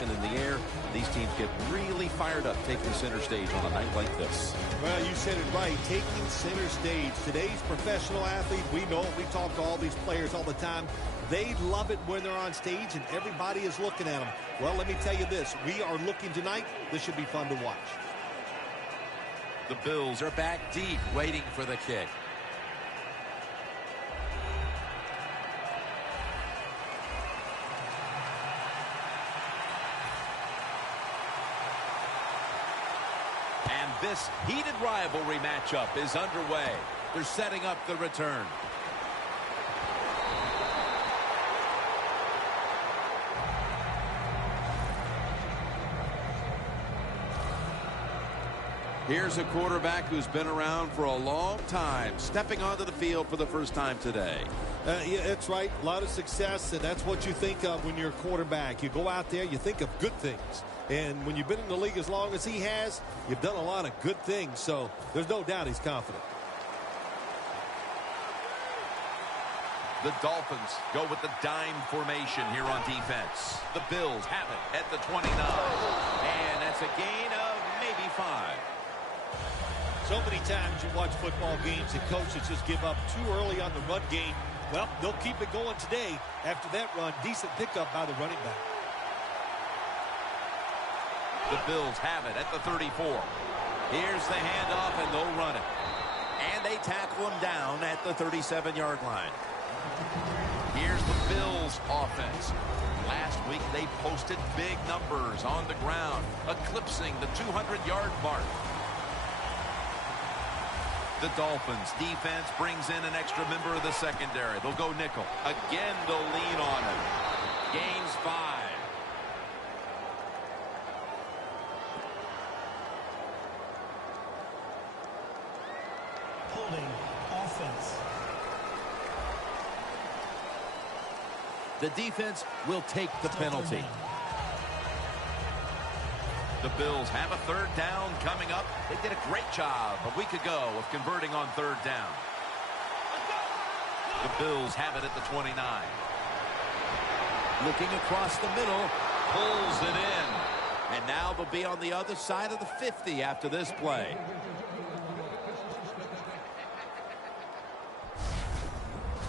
rocking in the air. These teams get really fired up taking center stage on a night like this. Well, you said it right, taking center stage. Today's professional athlete, we know it. We talk to all these players all the time. They love it when they're on stage and everybody is looking at them. Well, let me tell you this. We are looking tonight. This should be fun to watch. The Bills are back deep, waiting for the kick. And this heated rivalry matchup is underway. They're setting up the return. Here's a quarterback who's been around for a long time, stepping onto the field for the first time today. Yeah, that's right. A lot of success, and that's what you think of when you're a quarterback. You go out there, you think of good things. And when you've been in the league as long as he has, you've done a lot of good things. So there's no doubt he's confident. The Dolphins go with the dime formation here on defense. The Bills have it at the 29. And that's a gain of maybe 5. So many times you watch football games and coaches just give up too early on the run game. Well, they'll keep it going today. After that run, decent pickup by the running back. The Bills have it at the 34. Here's the handoff, and they'll run it. And they tackle him down at the 37-yard line. Here's the Bills offense. Last week, they posted big numbers on the ground, eclipsing the 200-yard mark. The Dolphins defense brings in an extra member of the secondary. They'll go nickel. Again, they'll lean on him. Gains 5. Holding offense. The defense will take the penalty. The Bills have a third down coming up. They did a great job a week ago of converting on third down. The Bills have it at the 29. Looking across the middle, pulls it in. And now they'll be on the other side of the 50 after this play.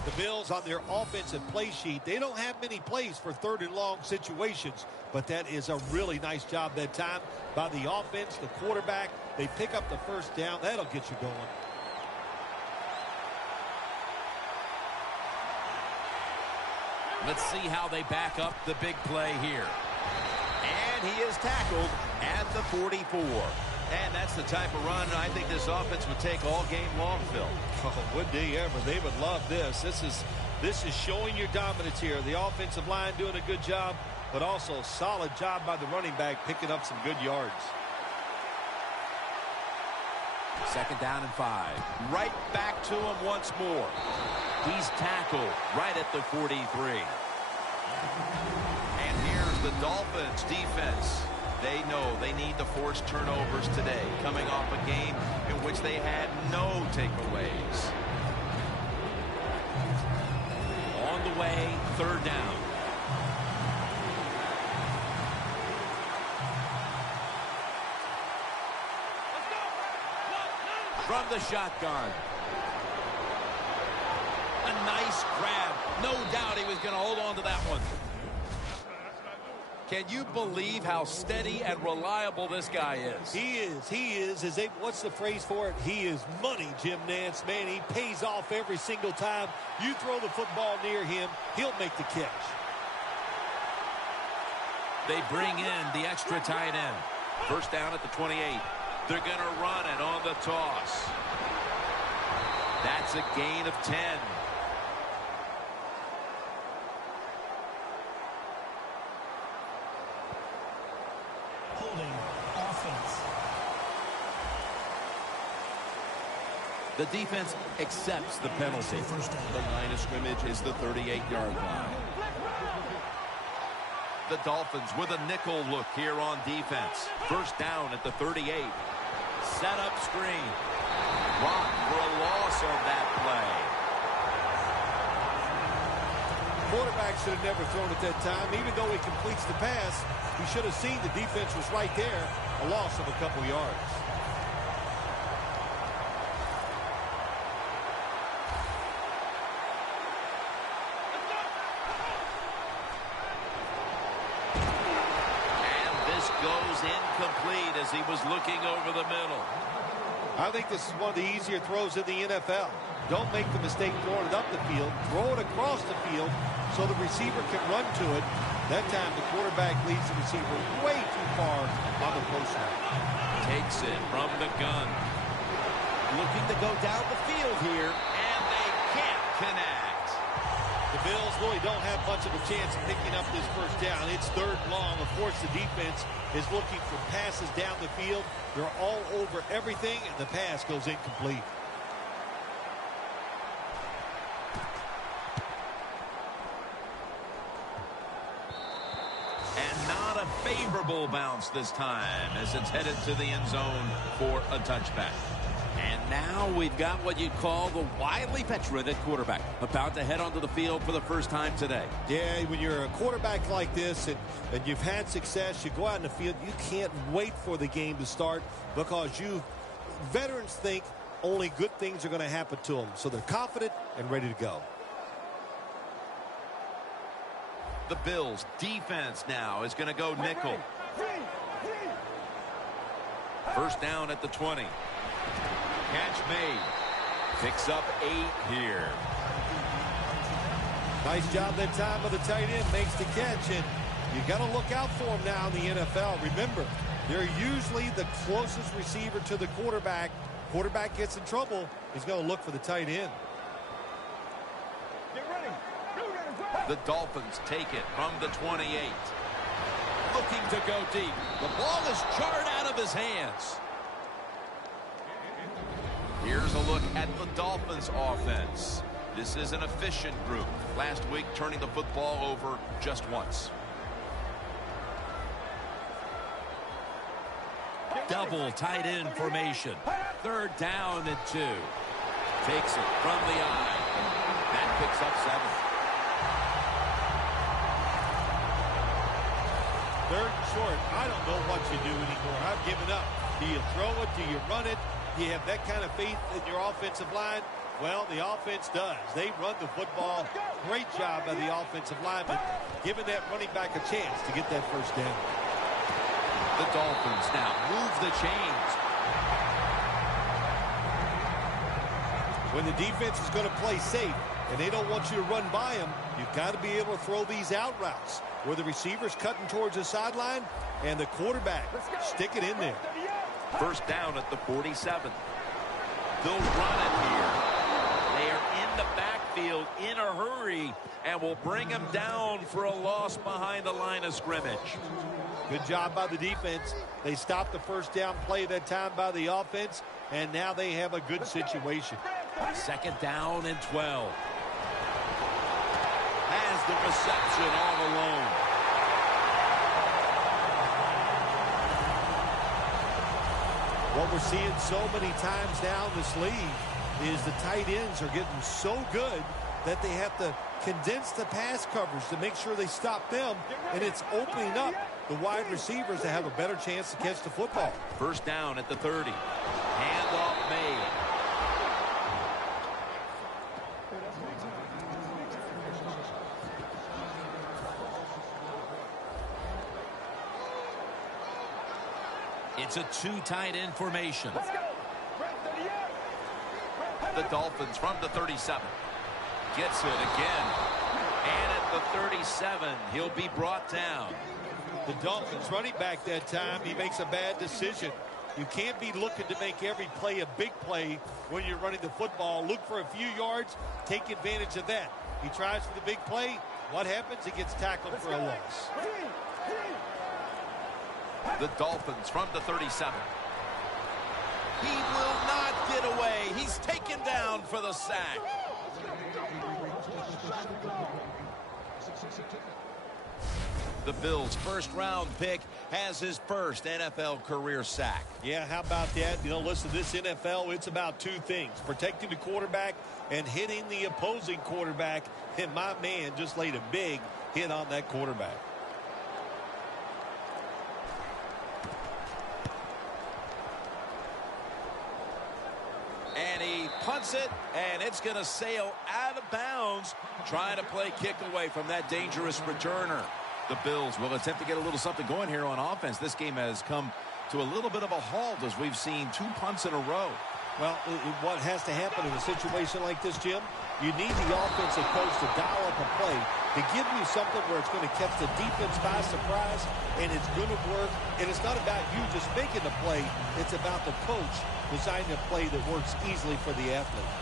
The Bills on their offensive play sheet, they don't have many plays for third and long situations, but that is a really nice job that time by the offense, the quarterback. They pick up the first down. That'll get you going. Let's see how they back up the big play here. And he is tackled at the 44. And that's the type of run I think this offense would take all game long, Phil. Oh, would they ever? They would love this. This is showing your dominance here. The offensive line doing a good job, but also a solid job by the running back picking up some good yards. Second down and 5. Right back to him once more. He's tackled right at the 43. And here's the Dolphins defense. They know they need to force turnovers today, coming off a game in which they had no takeaways. On the way, third down. From the shotgun. A nice grab. No doubt he was going to hold on to that one. Can you believe how steady and reliable this guy is? He is. What's the phrase for it? He is money, Jim Nance. Man, he pays off every single time. You throw the football near him, he'll make the catch. They bring in the extra tight end. First down at the 28. They're going to run it on the toss. That's a gain of 10. Holding offense. The defense accepts the penalty. The line of scrimmage is the 38-yard line. The Dolphins with a nickel look here on defense. First down at the 38. Set up screen. Rock for a loss on that play. quarterback should have never thrown it that time. Even though he completes the pass, he should have seen the defense was right there. A loss of a couple yards. And this goes incomplete as he was looking over the middle. I think this is one of the easier throws in the NFL. Don't make the mistake throwing it up the field. Throw it across the field so the receiver can run to it. That time the quarterback leads the receiver way too far on the post route. Takes it from the gun. Looking to go down the field here, and they can't connect. The Bills really don't have much of a chance of picking up this first down. It's third and long. Of course, the defense is looking for passes down the field. They're all over everything, and the pass goes incomplete. And not a favorable bounce this time as it's headed to the end zone for a touchback. And now we've got what you'd call the wily veteran at quarterback, about to head onto the field for the first time today. Yeah, when you're a quarterback like this and you've had success, you go out in the field, you can't wait for the game to start because veterans think only good things are going to happen to them. So they're confident and ready to go. The Bills defense now is going to go nickel. First down at the 20. Catch made. Picks up 8 here. Nice job that time by the tight end. Makes the catch, and you got to look out for him now in the NFL. Remember, they're usually the closest receiver to the quarterback. Quarterback gets in trouble, he's going to look for the tight end. The Dolphins take it from the 28. Looking to go deep. The ball is jarred out of his hands. Here's a look at the Dolphins offense. This is an efficient group. Last week, turning the football over just once. Double tight end formation. Third down and 2. Takes it from the eye. That picks up 7. Third and short. I don't know what you do anymore. I've given up. Do you throw it? Do you run it? Do you have that kind of faith in your offensive line? Well, the offense does. They run the football. Great job by the offensive lineman, giving that running back a chance to get that first down. The Dolphins now move the chains. When the defense is going to play safe and they don't want you to run by them, you've got to be able to throw these out routes where the receiver's cutting towards the sideline and the quarterback stick it in there. First down at the 47. They'll run it here. They are in the backfield in a hurry and will bring him down for a loss behind the line of scrimmage. Good job by the defense. They stopped the first down play that time by the offense, and now they have a good situation. Second down and 12. Has the reception all alone. What we're seeing so many times now in this league is the tight ends are getting so good that they have to condense the pass coverage to make sure they stop them, and it's opening up the wide receivers to have a better chance to catch the football. First down at the 30. Handoff made. It's a 2 tight end formation. The Dolphins from the 37. Gets it again. And at the 37, he'll be brought down. The Dolphins running back that time, he makes a bad decision. You can't be looking to make every play a big play when you're running the football. Look for a few yards, take advantage of that. He tries for the big play. What happens? He gets tackled for a loss. The Dolphins from the 37. He will not get away. He's taken down for the sack. The Bills' first-round pick has his first NFL career sack. Yeah, how about that? You know, listen, this NFL, it's about two things. Protecting the quarterback and hitting the opposing quarterback. And my man just laid a big hit on that quarterback. And he punts it, and it's going to sail out of bounds, trying to play kick away from that dangerous returner. The Bills will attempt to get a little something going here on offense. This game has come to a little bit of a halt as we've seen 2 punts in a row. Well, what has to happen in a situation like this, Jim, you need the offensive coach to dial up a play to give you something where it's going to catch the defense by surprise, and it's going to work. And it's not about you just making the play. It's about the coach designing a play that works easily for the athlete.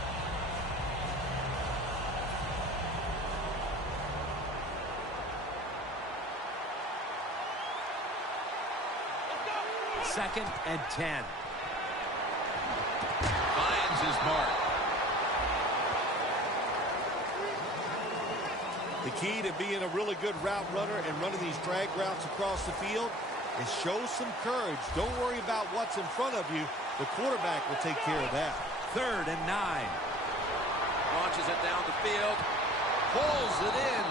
Second and 10. Finds his mark. The key to being a really good route runner and running these drag routes across the field is show some courage. Don't worry about what's in front of you. The quarterback will take care of that. 3rd and 9. Launches it down the field. Pulls it in.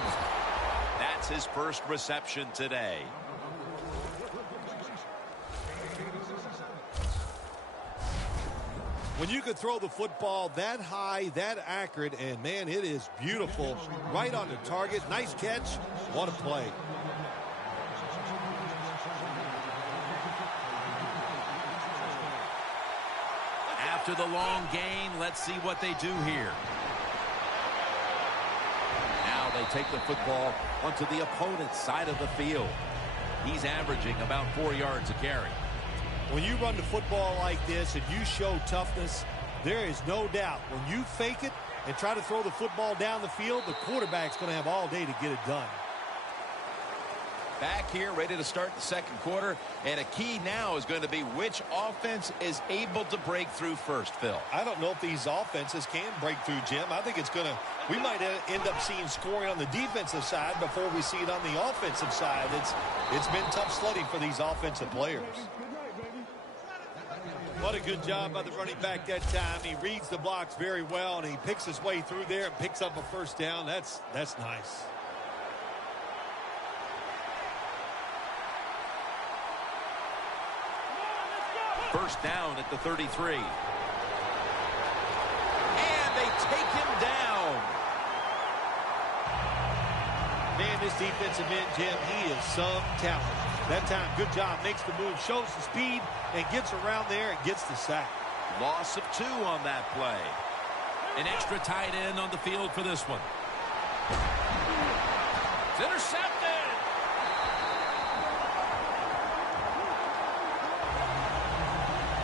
That's his first reception today. When you can throw the football that high, that accurate, and, man, it is beautiful. Right on the target. Nice catch. What a play. After the long gain, let's see what they do here. Now they take the football onto the opponent's side of the field. He's averaging about 4 yards a carry. When you run the football like this and you show toughness, there is no doubt when you fake it and try to throw the football down the field, the quarterback's going to have all day to get it done. Back here, ready to start the second quarter, and a key now is going to be which offense is able to break through first, Phil. I don't know if these offenses can break through, Jim. I think it's going to, we might end up seeing scoring on the defensive side before we see it on the offensive side. It's been tough sledding for these offensive players. What a good job by the running back that time. He reads the blocks very well, and he picks his way through there and picks up a first down. That's nice. First down at the 33. And they take him down. Man, this defensive end, Jim, he is some talent. That time, good job, makes the move, shows the speed, and gets around there and gets the sack. Loss of 2 on that play. An extra tight end on the field for this one. It's intercepted.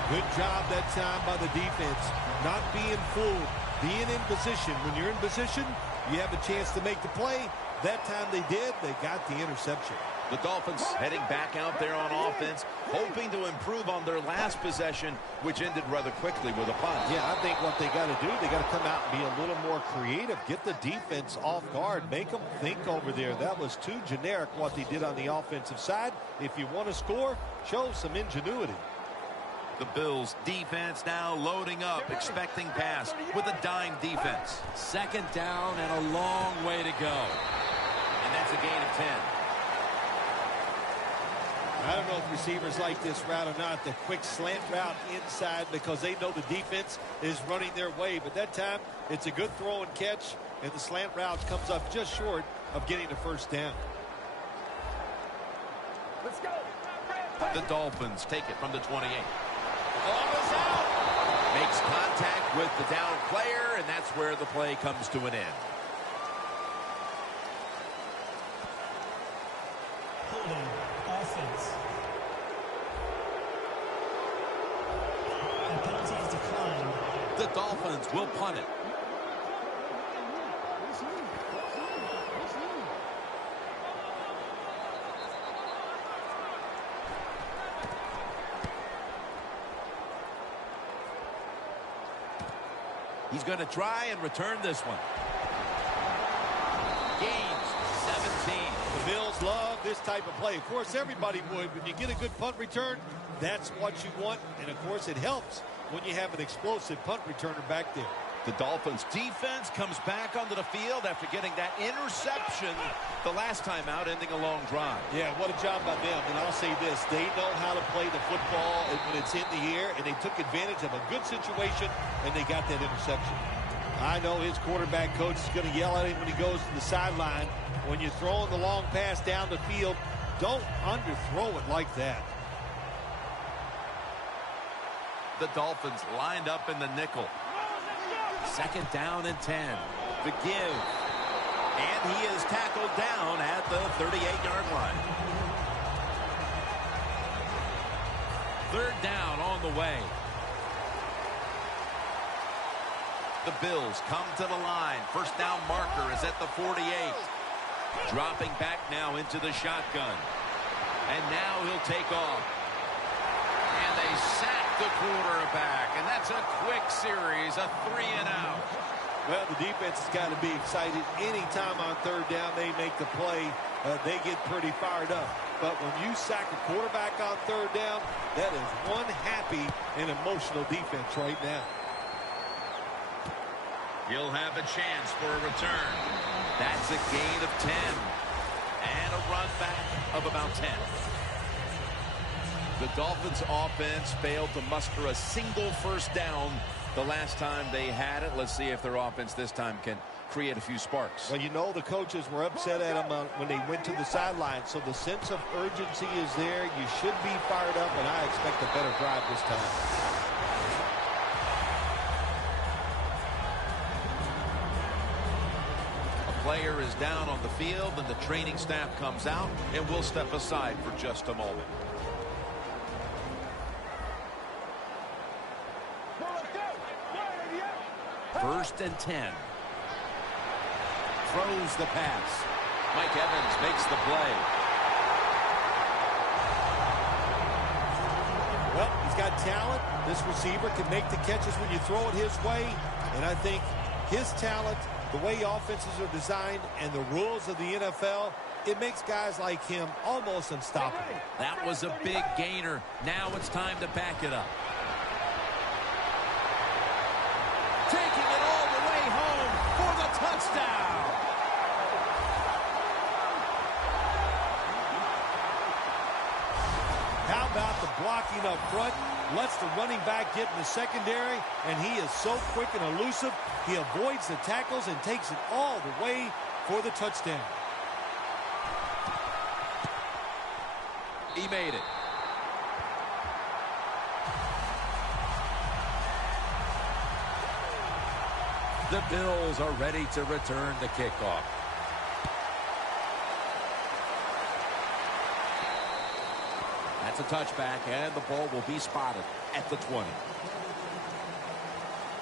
Good job that time by the defense. Not being fooled, being in position. When you're in position, you have a chance to make the play. That time they did, they got the interception. The Dolphins heading back out there on offense, hoping to improve on their last possession, which ended rather quickly with a punt. Yeah, I think what they got to do, they got to come out and be a little more creative. Get the defense off guard. Make them think over there. That was too generic what they did on the offensive side. If you want to score, show some ingenuity. The Bills defense now loading up, expecting pass with a dime defense. Second down and a long way to go. And that's a gain of 10. I don't know if receivers like this route or not, the quick slant route inside, because they know the defense is running their way. But that time, it's a good throw and catch, and the slant route comes up just short of getting the first down. Let's go. The Dolphins take it from the 28. Ball is out. Makes contact with the down player, and that's where the play comes to an end. Holding offense. The penalty is declined. The Dolphins will punt it. He's going to try and return this one. Gains 17. The Bills love this type of play. Of course, everybody would. When you get a good punt return, that's what you want. And, of course, it helps when you have an explosive punt returner back there. The Dolphins defense comes back onto the field after getting that interception the last time out, ending a long drive. Yeah, what a job by them. And I'll say this, they know how to play the football when it's in the air, and they took advantage of a good situation, and they got that interception. I know his quarterback coach is going to yell at him when he goes to the sideline. When you're throwing the long pass down the field, don't underthrow it like that. The Dolphins lined up in the nickel. 2nd down and 10. The give. And he is tackled down at the 38-yard line. 3rd down on the way. The Bills come to the line. 1st down marker is at the 48. Dropping back now into the shotgun. And now he'll take off. And they sack the quarterback. And that's a quick series, a 3-and-out. Well, the defense has got to be excited. Anytime on 3rd down they make the play, they get pretty fired up. But when you sack a quarterback on 3rd down, that is one happy and emotional defense right now. He'll have a chance for a return. That's a gain of 10. And a run back of about 10. The Dolphins offense failed to muster a single 1st down the last time they had it. Let's see if their offense this time can create a few sparks. Well, you know the coaches were upset at them when they went to the sideline. So the sense of urgency is there. You should be fired up, and I expect a better drive this time. Player is down on the field, and the training staff comes out, and we'll step aside for just a moment. First and 10. Throws the pass. Mike Evans makes the play. Well, he's got talent. This receiver can make the catches when you throw it his way. And I think his talent, the way offenses are designed, and the rules of the NFL, it makes guys like him almost unstoppable. That was a big gainer. Now it's time to back it up. Taking it all the way home for the touchdown. How about the blocking up front? Lets the running back get in the secondary, and he is so quick and elusive. He avoids the tackles and takes it all the way for the touchdown. He made it. The Bills are ready to return the kickoff. That's a touchback, and the ball will be spotted at the 20.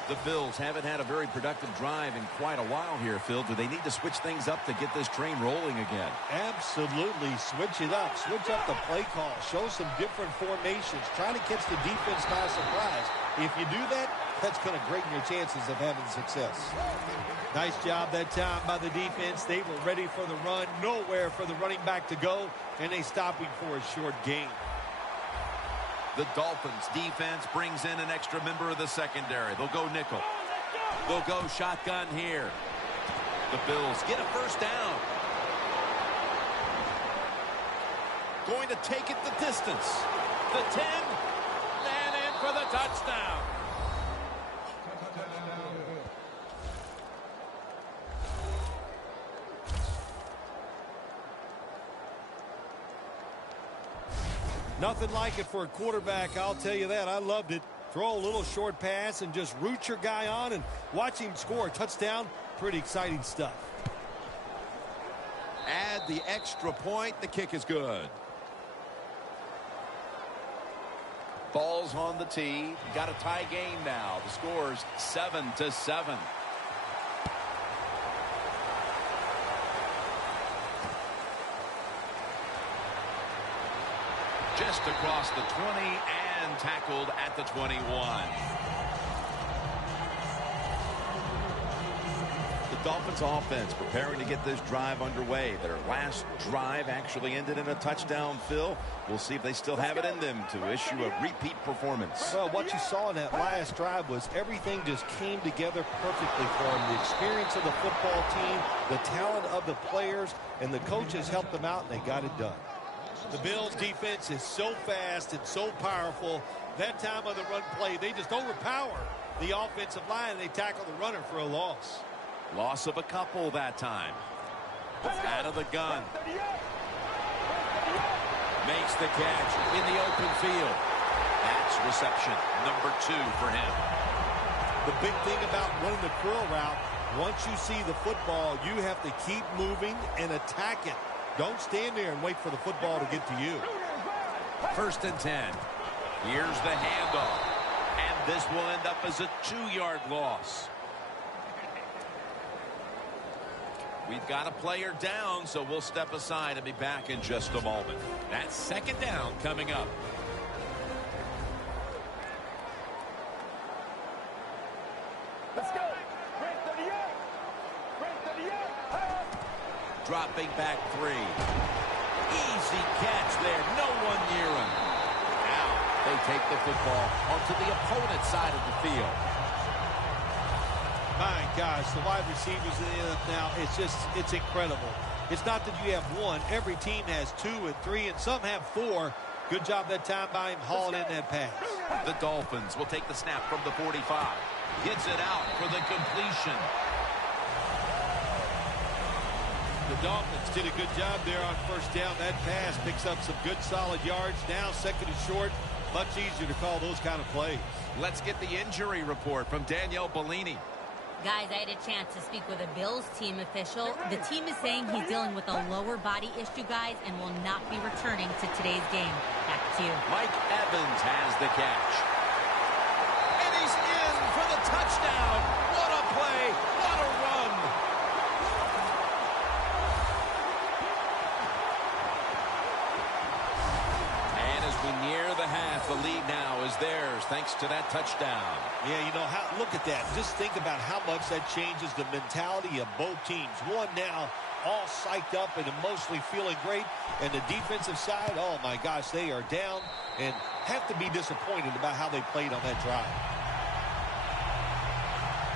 The Bills haven't had a very productive drive in quite a while here, Phil. Do they need to switch things up to get this train rolling again? Absolutely. Switch it up. Switch up the play call. Show some different formations. Try to catch the defense by surprise. If you do that, that's going to greaten your chances of having success. Nice job that time by the defense. They were ready for the run. Nowhere for the running back to go, and they stopped him for a short gain. The Dolphins defense brings in an extra member of the secondary. They'll go nickel. They'll go shotgun here. The Bills get a 1st down. Going to take it the distance. The 10, and in for the touchdown. Nothing like it for a quarterback, I'll tell you that. I loved it. Throw a little short pass and just root your guy on and watch him score a touchdown. Pretty exciting stuff. Add the extra point. The kick is good. Ball's on the tee. Got a tie game now. The score's 7-7. Just across the 20 and tackled at the 21. The Dolphins offense preparing to get this drive underway. Their last drive actually ended in a touchdown, Phil. We'll see if they still have it in them to issue a repeat performance. Well, what you saw in that last drive was everything just came together perfectly for them. The experience of the football team, the talent of the players, and the coaches helped them out, and they got it done. The Bills defense is so fast and so powerful. That time of the run play, they just overpower the offensive line, and they tackle the runner for a loss. Loss of a couple that time. Out of the gun. Makes the catch in the open field. That's reception number 2 for him. The big thing about running the curl route, once you see the football, you have to keep moving and attack it. Don't stand there and wait for the football to get to you. 1st and 10. Here's the handoff. And this will end up as a 2-yard loss. We've got a player down, so we'll step aside and be back in just a moment. That's 2nd down coming up. Let's go. Break 38. Break 38. Dropping back 3. Easy catch there. No one near him. Now they take the football onto the opponent's side of the field. My gosh, the wide receivers in the NFL, it's incredible. It's not that you have one. Every team has 2 and 3, and some have 4. Good job that time by him hauling in that pass. The Dolphins will take the snap from the 45. Gets it out for the completion. The Dolphins did a good job there on 1st down. That pass picks up some good solid yards. Now 2nd and short. Much easier to call those kind of plays. Let's get the injury report from Danielle Bellini. Guys, I had a chance to speak with a Bills team official. The team is saying he's dealing with a lower body issue, guys, and will not be returning to today's game. Back to you. Mike Evans has the catch. And he's in for the touchdown. What a play. What a run. And as we near the half, the lead now is theirs thanks to that touchdown. Yeah, you know, look at that. Just think about how much that changes the mentality of both teams. One now all psyched up and emotionally feeling great. And the defensive side, oh my gosh, they are down and have to be disappointed about how they played on that drive.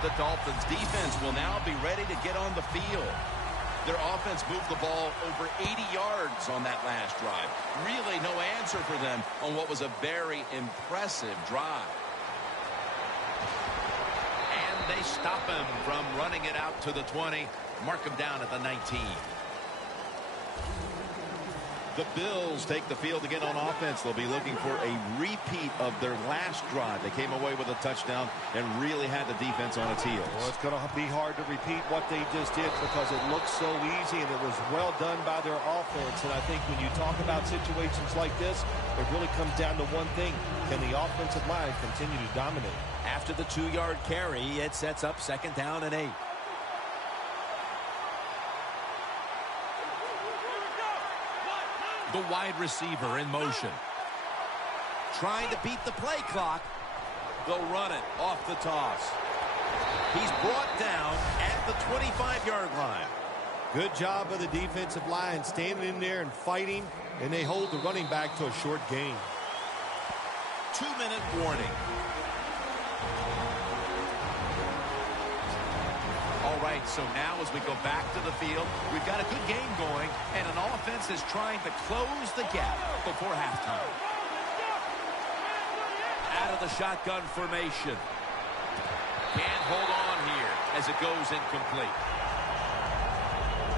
The Dolphins defense will now be ready to get on the field. Their offense moved the ball over 80 yards on that last drive. Really no answer for them on what was a very impressive drive. And they stop him from running it out to the 20. Mark him down at the 19. The Bills take the field again on offense. They'll be looking for a repeat of their last drive. They came away with a touchdown and really had the defense on its heels. Well, it's going to be hard to repeat what they just did because it looks so easy and it was well done by their offense. And I think when you talk about situations like this, it really comes down to one thing. Can the offensive line continue to dominate? After the 2-yard carry, it sets up 2nd down and 8. The wide receiver in motion. Trying to beat the play clock. They'll run it off the toss. He's brought down at the 25-yard line. Good job of the defensive line standing in there and fighting, and they hold the running back to a short gain. 2-minute warning. All right, so now as we go back to the field, we've got a good game going, and an offense is trying to close the gap before halftime. Out of the shotgun formation. Can't hold on here as it goes incomplete.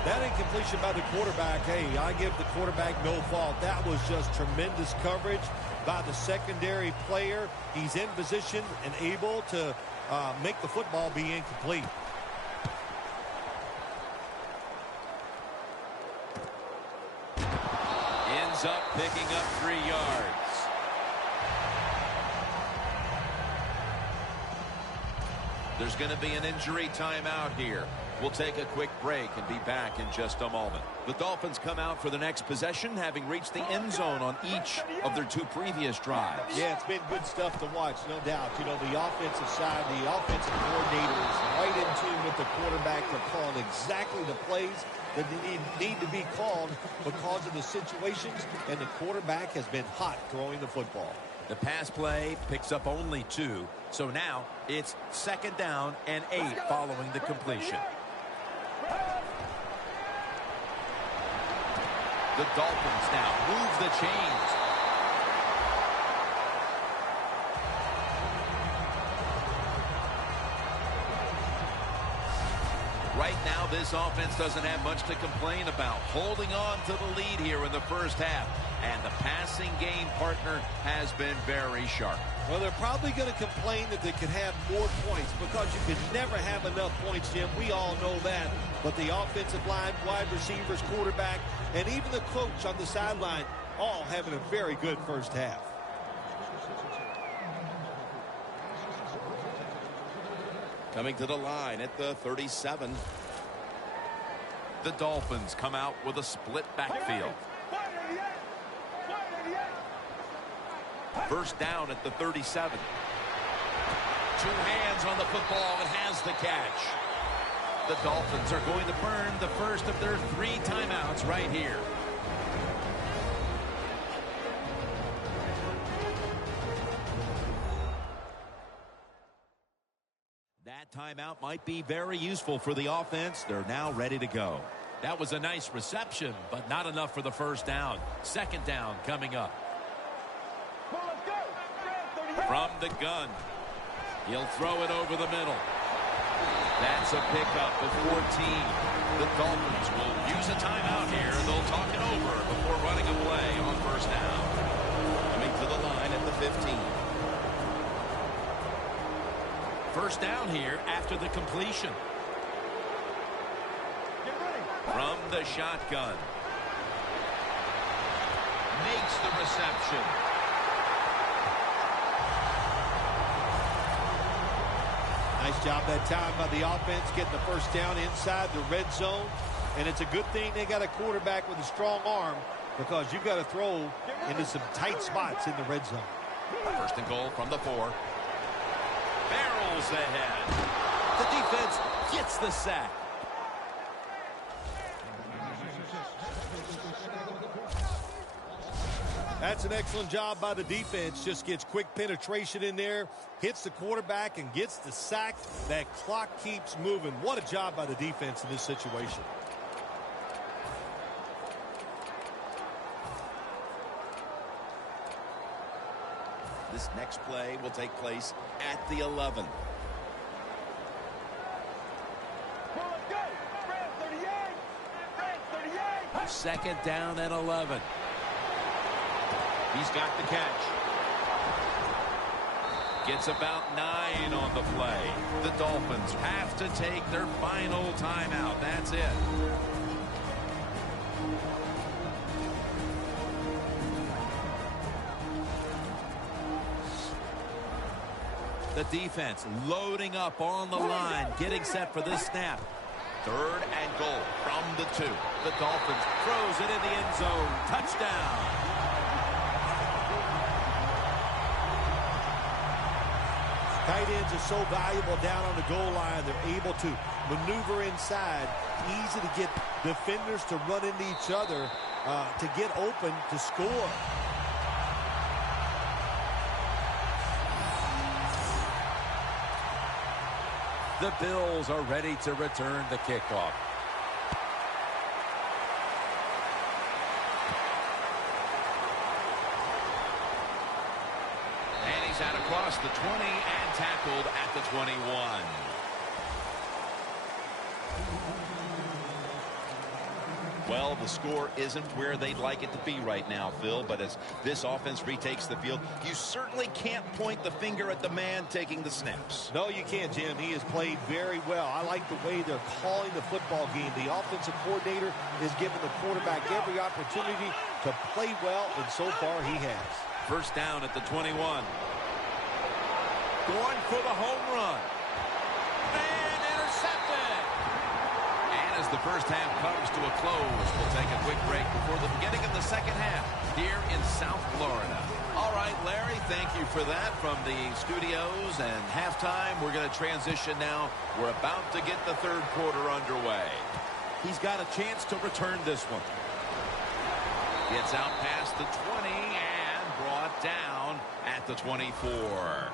That incompletion by the quarterback, hey, I give the quarterback no fault. That was just tremendous coverage by the secondary player. He's in position and able to make the football be incomplete. Ends up picking up 3 yards. There's going to be an injury timeout here. We'll take a quick break and be back in just a moment. The Dolphins come out for the next possession, having reached the end zone on each of their 2 previous drives. Yeah, it's been good stuff to watch, no doubt. You know, the offensive side, the offensive coordinator is right in tune with the quarterback. They're calling exactly the plays that need to be called because of the situations, and the quarterback has been hot throwing the football. The pass play picks up only 2, so now it's 2nd down and 8 following the completion. The Dolphins now move the chains. Right now, this offense doesn't have much to complain about. Holding on to the lead here in the first half. And the passing game partner has been very sharp. Well, they're probably going to complain that they could have more points because you can never have enough points, Jim. We all know that. But the offensive line, wide receivers, quarterback, and even the coach on the sideline all having a very good first half. Coming to the line at the 37. The Dolphins come out with a split backfield. First down at the 37. 2 hands on the football and has the catch. The Dolphins are going to burn the first of their 3 timeouts right here. That timeout might be very useful for the offense. They're now ready to go. That was a nice reception, but not enough for the first down. 2nd down coming up. From the gun. He'll throw it over the middle. That's a pickup of 14. The Dolphins will use a timeout here. They'll talk it over before running a play on first down. Coming to the line at the 15. First down here after the completion. From the shotgun. Makes the reception. Nice job that time by the offense getting the first down inside the red zone. And it's a good thing they got a quarterback with a strong arm because you've got to throw into some tight spots in the red zone. First and goal from the 4. Barrels ahead. The defense gets the sack. That's an excellent job by the defense. Just gets quick penetration in there, hits the quarterback, and gets the sack. That clock keeps moving. What a job by the defense in this situation. This next play will take place at the 11. Second down and 11. He's got the catch. Gets about 9 on the play. The Dolphins have to take their final timeout. That's it. The defense loading up on the line, getting set for this snap. 3rd and goal from the 2. The Dolphins throws it in the end zone. Touchdown. Tight ends are so valuable down on the goal line. They're able to maneuver inside. Easy to get defenders to run into each other to get open to score. The Bills are ready to return the kickoff. And he's out across the 20 and tackled at the 21. Well, the score isn't where they'd like it to be right now, Phil, but as this offense retakes the field, you certainly can't point the finger at the man taking the snaps. No, you can't, Jim. He has played very well. I like the way they're calling the football game. The offensive coordinator is giving the quarterback every opportunity to play well, and so far he has. First down at the 21. Going for the home run. And intercepted. the first half comes to a close, we'll take a quick break before the beginning of the second half here in South Florida. All right, Larry, thank you for that from the studios. And halftime, we're going to transition now. We're about to get the third quarter underway. He's got a chance to return this one. Gets out past the 20 and brought down at the 24.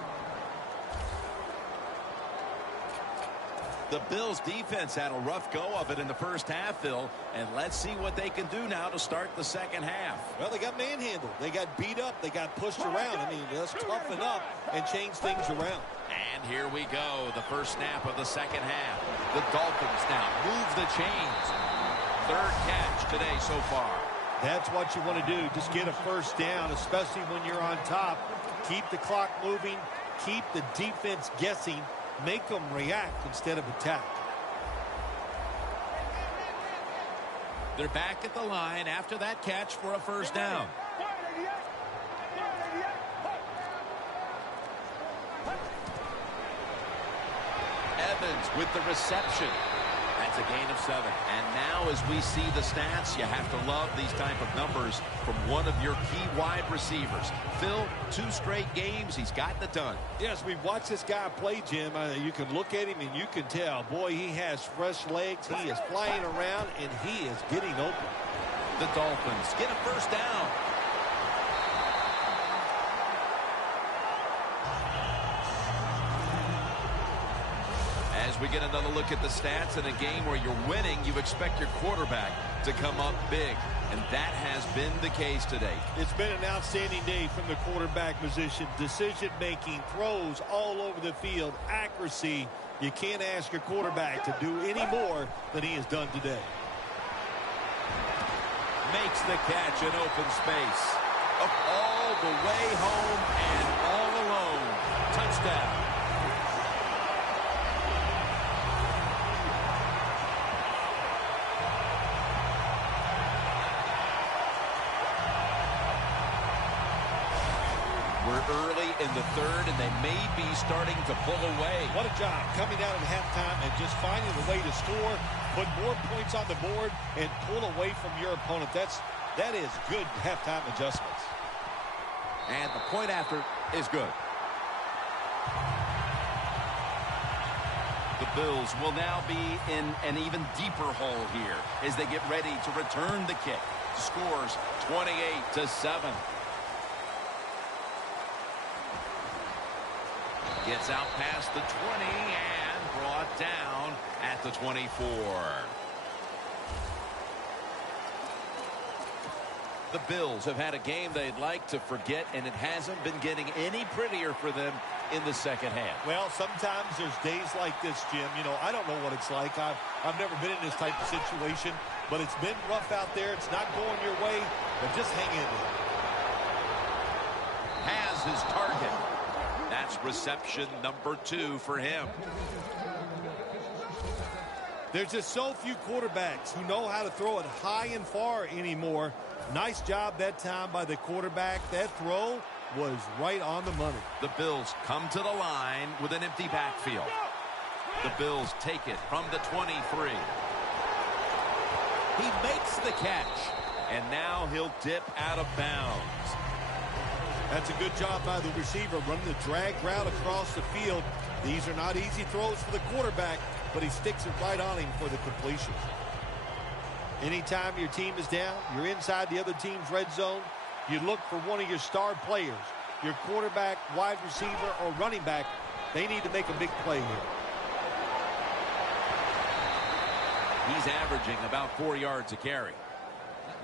The Bills defense had a rough go of it in the first half, Phil, and let's see what they can do now to start the second half. Well, they got manhandled. They got beat up. They got pushed around. I mean, let's toughen up and change things around. And here we go, the first snap of the second half. The Dolphins now move the chains. Third catch today so far. That's what you want to do. Just get a first down, especially when you're on top. Keep the clock moving. Keep the defense guessing. Make them react instead of attack. They're back at the line after that catch for a first down. Evans with the reception. That's a gain of 7. And now as we see the stats, you have to love these type of numbers from one of your key wide receivers. Phil, 2 straight games, he's gotten it done. Yes, we've watched this guy play, Jim. You can look at him and you can tell, boy, he has fresh legs. He is flying around and he is getting open. The Dolphins get a first down. As we get another look at the stats in a game where you're winning, you expect your quarterback to come up big. And that has been the case today. It's been an outstanding day from the quarterback position. Decision-making, throws all over the field, accuracy. You can't ask your quarterback to do any more than he has done today. Makes the catch in open space. Up all the way home and all alone. Touchdown. Early in the third, and they may be starting to pull away. What a job coming out at halftime and just finding a way to score, put more points on the board, and pull away from your opponent. That is good halftime adjustments. And the point after is good. The Bills will now be in an even deeper hole here as they get ready to return the kick. Scores 28-7. Gets out past the 20 and brought down at the 24. The Bills have had a game they'd like to forget, and it hasn't been getting any prettier for them in the second half. Well, sometimes there's days like this, Jim. You know, I don't know what it's like. I've never been in this type of situation, but it's been rough out there. It's not going your way, but just hang in there. Has his target. That's reception number 2 for him. There's just so few quarterbacks who know how to throw it high and far anymore. Nice job that time by the quarterback. That throw was right on the money. The Bills come to the line with an empty backfield. The Bills take it from the 23. He makes the catch, and now he'll dip out of bounds. That's a good job by the receiver, running the drag route across the field. These are not easy throws for the quarterback, but he sticks it right on him for the completion. Anytime your team is down, you're inside the other team's red zone, you look for one of your star players, your quarterback, wide receiver, or running back. They need to make a big play here. He's averaging about 4 yards a carry.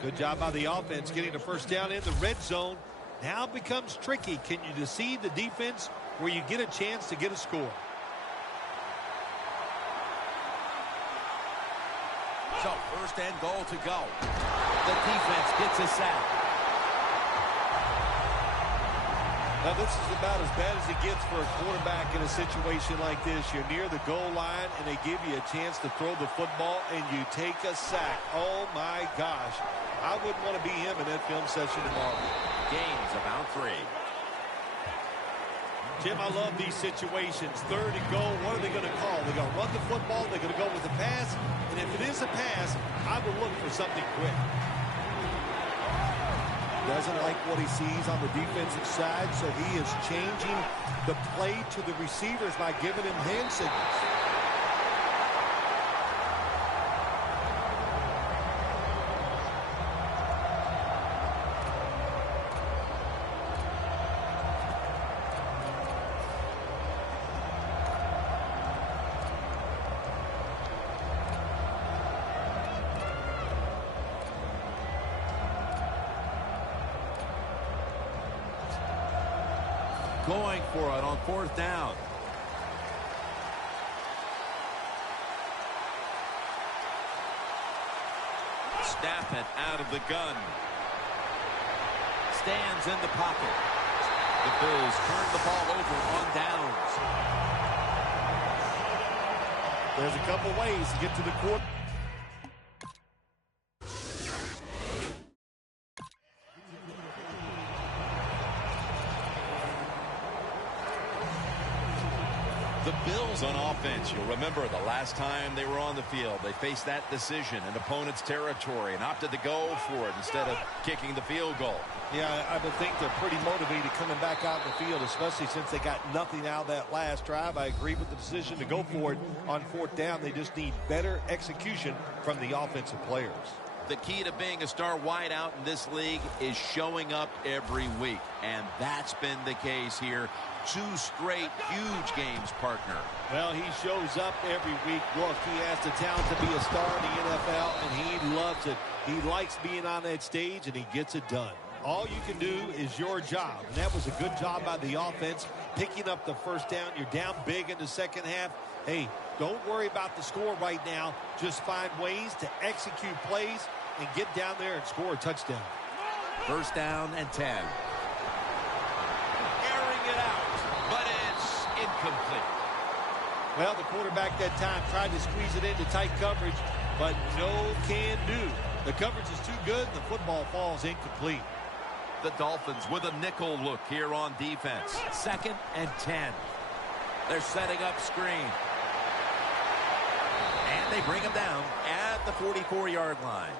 Good job by the offense getting the first down in the red zone. Now it becomes tricky. Can you deceive the defense where you get a chance to get a score? So first and goal to go. The defense gets a sack. Now this is about as bad as it gets for a quarterback in a situation like this. You're near the goal line and they give you a chance to throw the football and you take a sack. Oh my gosh. I wouldn't want to be him in that film session tomorrow. Gains about 3. Jim, I love these situations. Third and goal, what are they going to call? They're going to run the football, they're going to go with the pass, and if it is a pass, I will look for something quick. Doesn't like what he sees on the defensive side, so he is changing the play to the receivers by giving him hand signals. Going for it on fourth down. Snap it out of the gun. Stands in the pocket. The Bills turn the ball over on downs. There's a couple ways to get to the quarter. The Bills on offense, you'll remember the last time they were on the field, they faced that decision in opponent's territory and opted to go for it instead of kicking the field goal. Yeah, I would think they're pretty motivated coming back out in the field, especially since they got nothing out of that last drive. I agree with the decision to go for it on fourth down. They just need better execution from the offensive players. The key to being a star wideout in this league is showing up every week, and that's been the case here. 2 straight huge games, partner. Well, he shows up every week. Look, he has the talent to be a star in the NFL, and he loves it. He likes being on that stage, and he gets it done. All you can do is your job, and that was a good job by the offense, picking up the first down. You're down big in the second half. Hey, don't worry about the score right now. Just find ways to execute plays and get down there and score a touchdown. First down and 10. Airing it out, but it's incomplete. Well, the quarterback that time tried to squeeze it into tight coverage, but no can do. The coverage is too good, and the football falls incomplete. The Dolphins with a nickel look here on defense. 2nd and 10. They're setting up screen. And they bring him down at the 44-yard line.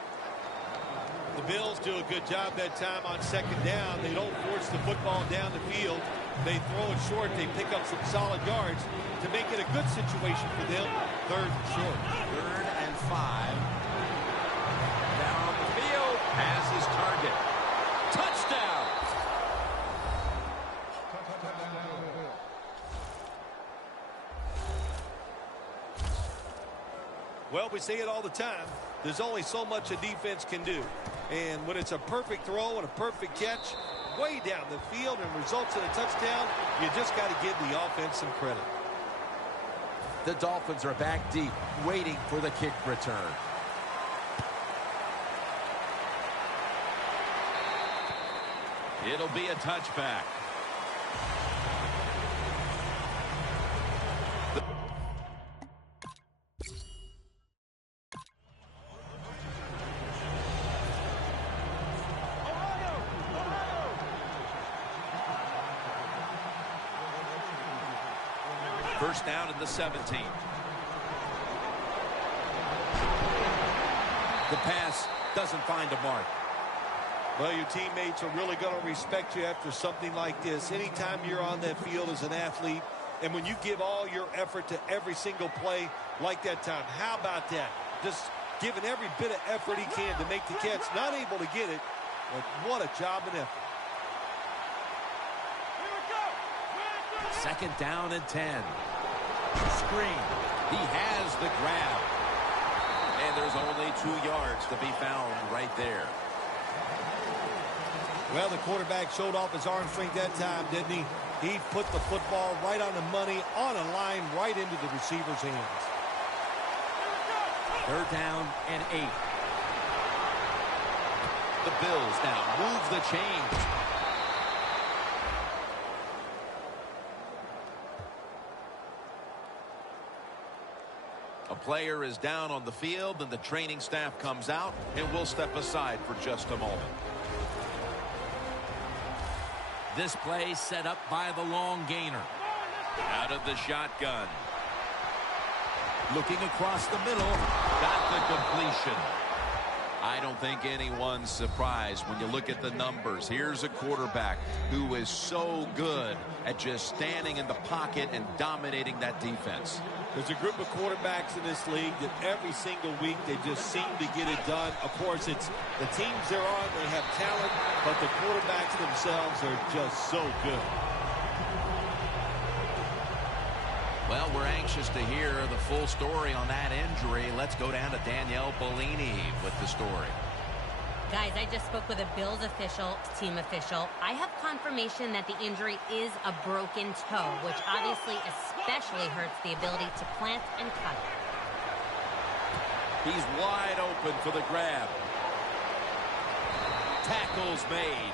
The Bills do a good job that time on second down. They don't force the football down the field. They throw it short. They pick up some solid yards to make it a good situation for them. 3rd and short. 3rd and 5. Down the field. Pass his target. Touchdown. Well, we say it all the time. There's only so much a defense can do. And when it's a perfect throw and a perfect catch, way down the field and results in a touchdown, you just got to give the offense some credit. The Dolphins are back deep, waiting for the kick return. It'll be a touchback. First down at the 17. The pass doesn't find a mark. Well, your teammates are really going to respect you after something like this. Anytime you're on that field as an athlete, and when you give all your effort to every single play like that time, how about that? Just giving every bit of effort he can to make the catch. Not able to get it, but what a job and effort. 2nd down and 10. Screen. He has the grab. And there's only 2 yards to be found right there. Well, the quarterback showed off his arm strength that time, didn't he? He put the football right on the money, on a line, right into the receiver's hands. 3rd down and 8. The Bills now move the chains. A player is down on the field, and the training staff comes out, and we'll step aside for just a moment. This play set up by the long gainer. Out of the shotgun. Looking across the middle. Got the completion. I don't think anyone's surprised when you look at the numbers. Here's a quarterback who is so good at just standing in the pocket and dominating that defense. There's a group of quarterbacks in this league that every single week they just seem to get it done. Of course, it's the teams they're on, they have talent, but the quarterbacks themselves are just so good. Well, we're anxious to hear the full story on that injury. Let's go down to Danielle Bellini with the story. Guys, I just spoke with a Bills official, team official. I have confirmation that the injury is a broken toe, which obviously especially hurts the ability to plant and cut. He's wide open for the grab. Tackles made.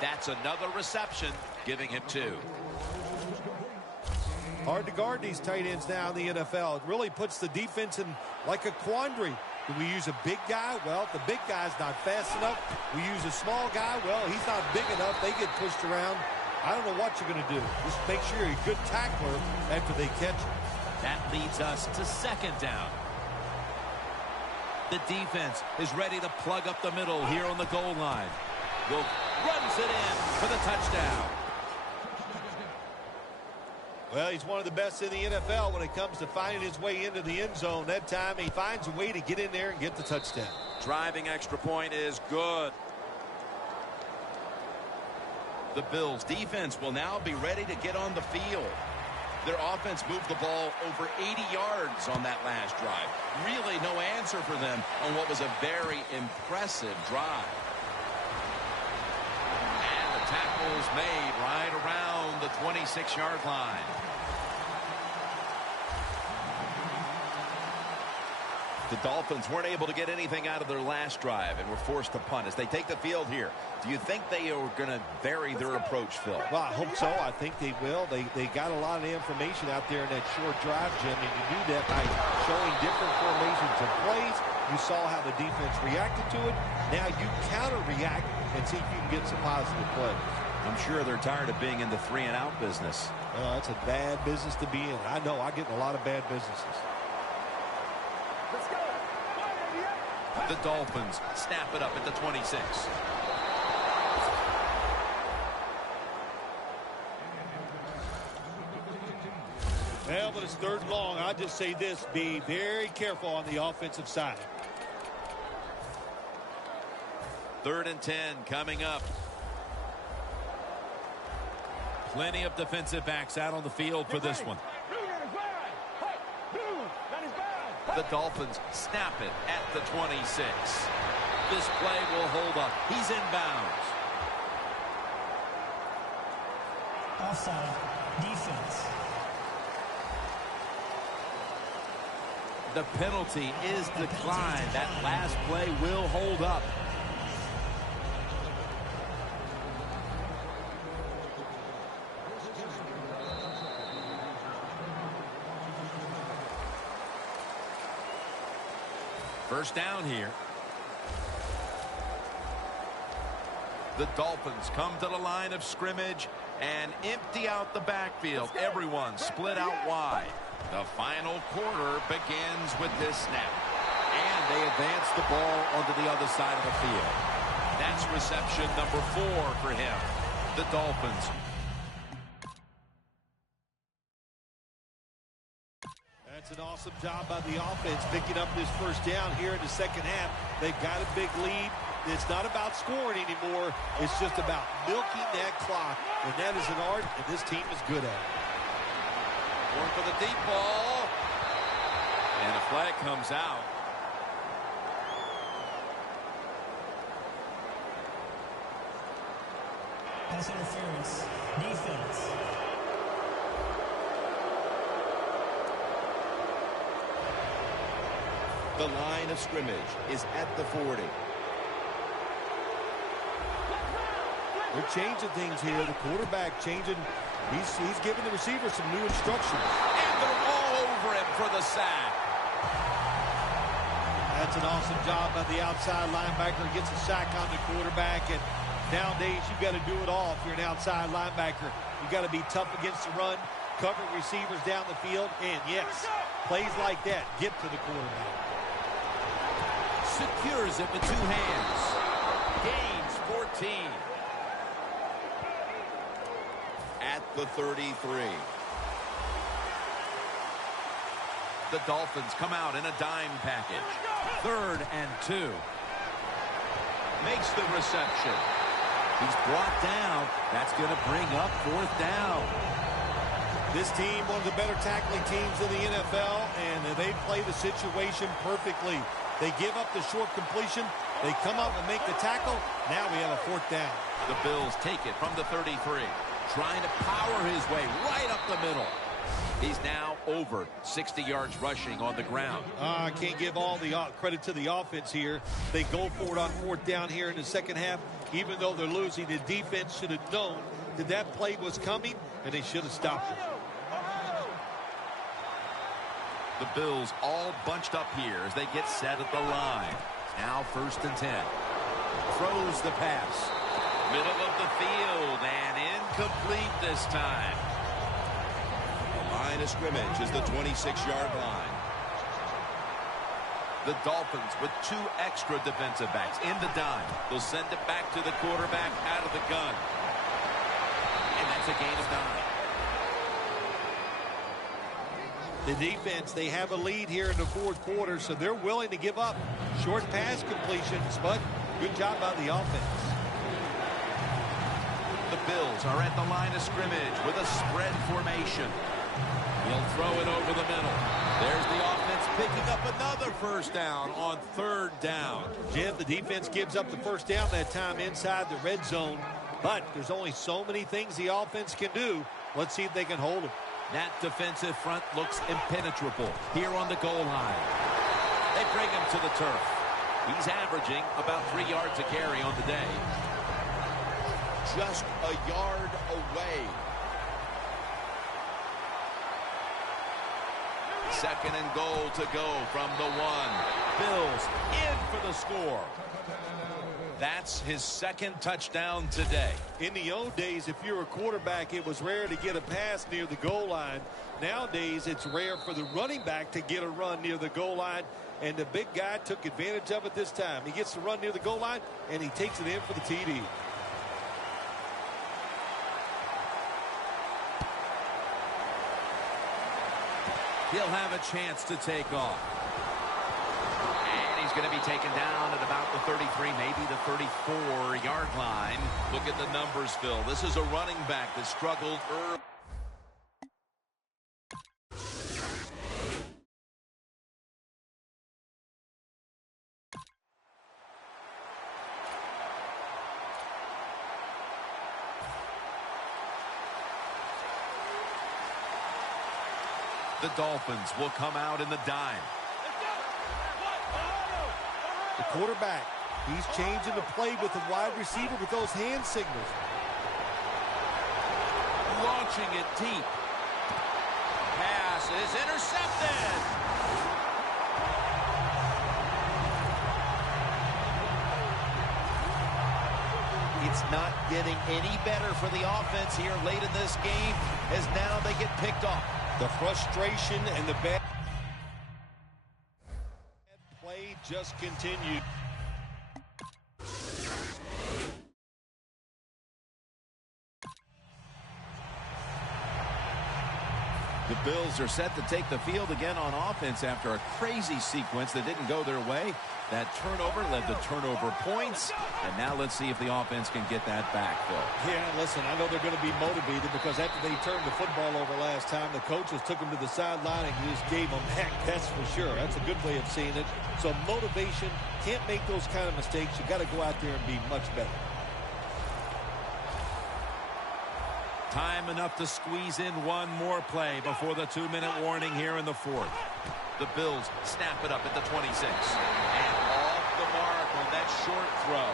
That's another reception, giving him 2. Hard to guard these tight ends now in the NFL. It really puts the defense in like a quandary. Do we use a big guy? Well, if the big guy's not fast enough. We use a small guy. Well, he's not big enough. They get pushed around. I don't know what you're going to do. Just make sure you're a good tackler after they catch you. That leads us to 2nd down. The defense is ready to plug up the middle here on the goal line. Wolf runs it in for the touchdown. Well, he's one of the best in the NFL when it comes to finding his way into the end zone. That time he finds a way to get in there and get the touchdown. Driving extra point is good. The Bills defense will now be ready to get on the field. Their offense moved the ball over 80 yards on that last drive. Really no answer for them on what was a very impressive drive. And the tackle's made right around the 26-yard line. The Dolphins weren't able to get anything out of their last drive and were forced to punt as they take the field here. Do you think they are going to vary their approach, Phil? Well, I hope so. I think they will. They got a lot of information out there in that short drive, Jim, and you do that by showing different formations of plays. You saw how the defense reacted to it. Now you counter-react and see if you can get some positive plays. I'm sure they're tired of being in the 3-and-out business. Well, that's a bad business to be in. I know. I get in a lot of bad businesses. Let's go. The Dolphins snap it up at the 26. Well, but it's 3rd and long. I'll just say this. Be very careful on the offensive side. 3rd and 10 coming up. Plenty of defensive backs out on the field for this one. The Dolphins snap it at the 26. This play will hold up. He's inbounds. Offside. Defense. The penalty is declined. That last play will hold up. First down here. The Dolphins come to the line of scrimmage and empty out the backfield. Everyone split out wide. The final quarter begins with this snap. And they advance the ball onto the other side of the field. That's reception number 4 for him. The Dolphins. That's an awesome job by the offense picking up this first down here in the 2nd half. They've got a big lead. It's not about scoring anymore. It's just about milking that clock. And that is an art, and this team is good at it. Going for the deep ball. And a flag comes out. Pass interference. Defense. The line of scrimmage is at the 40. They're changing things here. The quarterback changing. He's giving the receiver some new instructions. And they're all over him for the sack. That's an awesome job by the outside linebacker. Gets a sack on the quarterback. And Nowadays, you've got to do it all if you're an outside linebacker. You've got to be tough against the run, cover receivers down the field, and yes, plays like that get to the quarterback. Secures it with two hands. Gains 14. At the 33. The Dolphins come out in a dime package. 3rd and 2. Makes the reception. He's brought down. That's going to bring up 4th down. This team, one of the better tackling teams in the NFL, and they play the situation perfectly. They give up the short completion. They come up and make the tackle. Now we have a 4th down. The Bills take it from the 33. Trying to power his way right up the middle. He's now over 60 yards rushing on the ground. I can't give all the credit to the offense here. They go for it on 4th down here in the second half. Even though they're losing, the defense should have known that that play was coming, and they should have stopped it. The Bills all bunched up here as they get set at the line. Now 1st and 10. Throws the pass. Middle of the field and incomplete this time. The line of scrimmage is the 26-yard line. The Dolphins with 2 extra defensive backs in the dime. They'll send it back to the quarterback out of the gun. And that's a gain of 9. The defense, they have a lead here in the 4th quarter, so they're willing to give up short pass completions, but good job by the offense. The Bills are at the line of scrimmage with a spread formation. He'll throw it over the middle. There's the offense picking up another 1st down on 3rd down. Jim, the defense gives up the 1st down that time inside the red zone, but there's only so many things the offense can do. Let's see if they can hold them. That defensive front looks impenetrable here on the goal line. They bring him to the turf. He's averaging about 3 yards a carry on the day. Just a yard away. 2nd and goal to go from the 1. Bills in for the score. That's his 2nd touchdown today. In the old days, if you're a quarterback, it was rare to get a pass near the goal line. Nowadays, it's rare for the running back to get a run near the goal line, and the big guy took advantage of it this time. He gets to run near the goal line, and he takes it in for the TD. He'll have a chance to take off. And he's going to be taken down at about the 33, maybe the 34-yard line. Look at the numbers, Phil. This is a running back that struggled early. The Dolphins will come out in the dime. The quarterback, he's changing the play with the wide receiver with those hand signals. Launching it deep. Pass is intercepted. It's not getting any better for the offense here late in this game as now they get picked off. The frustration and the bad play just continued. The Bills are set to take the field again on offense after a crazy sequence that didn't go their way. That turnover led to turnover points. And now let's see if the offense can get that back, Phil. Yeah, listen, I know they're going to be motivated because after they turned the football over last time, the coaches took them to the sideline and just gave them heck, that's for sure. That's a good way of seeing it. So motivation, can't make those kind of mistakes. You got to go out there and be much better. Time enough to squeeze in one more play before the 2-minute warning here in the 4th. The Bills snap it up at the 26. And off the mark on that short throw.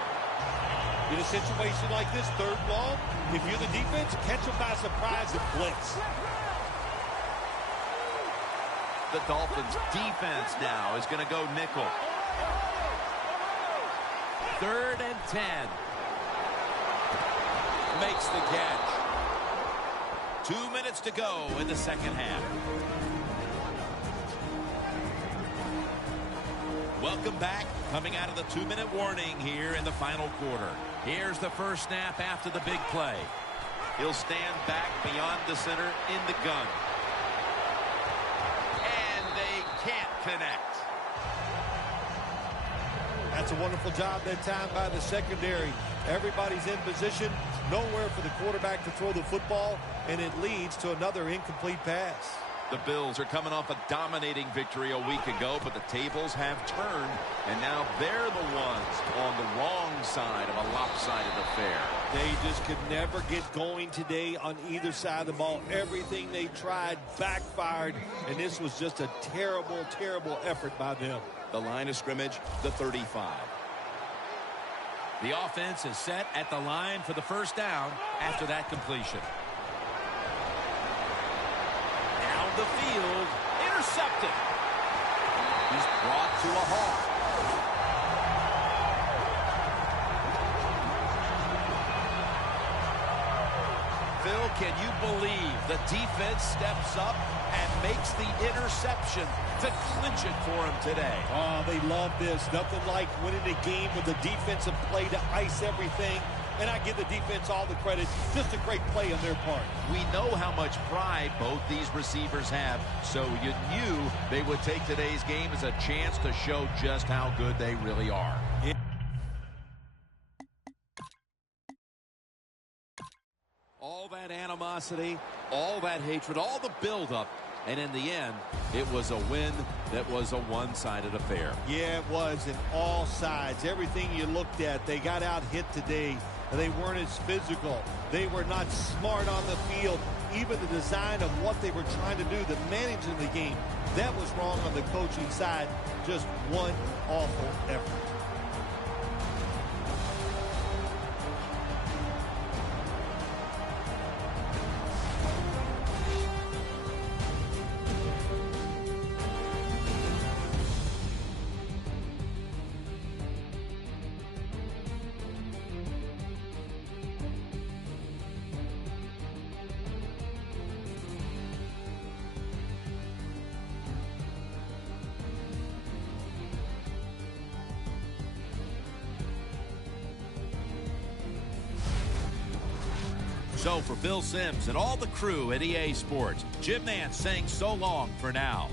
In a situation like this, 3rd and long, if you're the defense, catch them by surprise and blitz. The Dolphins defense now is going to go nickel. 3rd and 10. makes the catch. 2 minutes to go in the second half. Welcome back. Coming out of the 2-minute warning here in the final quarter. Here's the first snap after the big play. He'll stand back beyond the center in the gun. And they can't connect. That's a wonderful job that time by the secondary. Everybody's in position. Nowhere for the quarterback to throw the football. And it leads to another incomplete pass. The Bills are coming off a dominating victory a week ago, but the tables have turned, and now they're the ones on the wrong side of a lopsided affair. They just could never get going today on either side of the ball. Everything they tried backfired, and this was just a terrible, terrible effort by them. The line of scrimmage, the 35. The offense is set at the line for the first down after that completion. The field, intercepted. He's brought to a halt. Phil, can you believe the defense steps up and makes the interception to clinch it for him today? Oh, they love this. Nothing like winning a game with a defensive play to ice everything. And I give the defense all the credit. Just a great play on their part. We know how much pride both these receivers have, so you knew they would take today's game as a chance to show just how good they really are. Yeah. All that animosity, all that hatred, all the buildup, and in the end, it was a win that was a one-sided affair. Yeah, it was in all sides. Everything you looked at, they got out hit today. They weren't as physical. They were not smart on the field. Even the design of what they were trying to do, the managing the game, that was wrong on the coaching side. Just one awful effort. So for Bill Sims and all the crew at EA Sports, Jim Nance saying so long for now.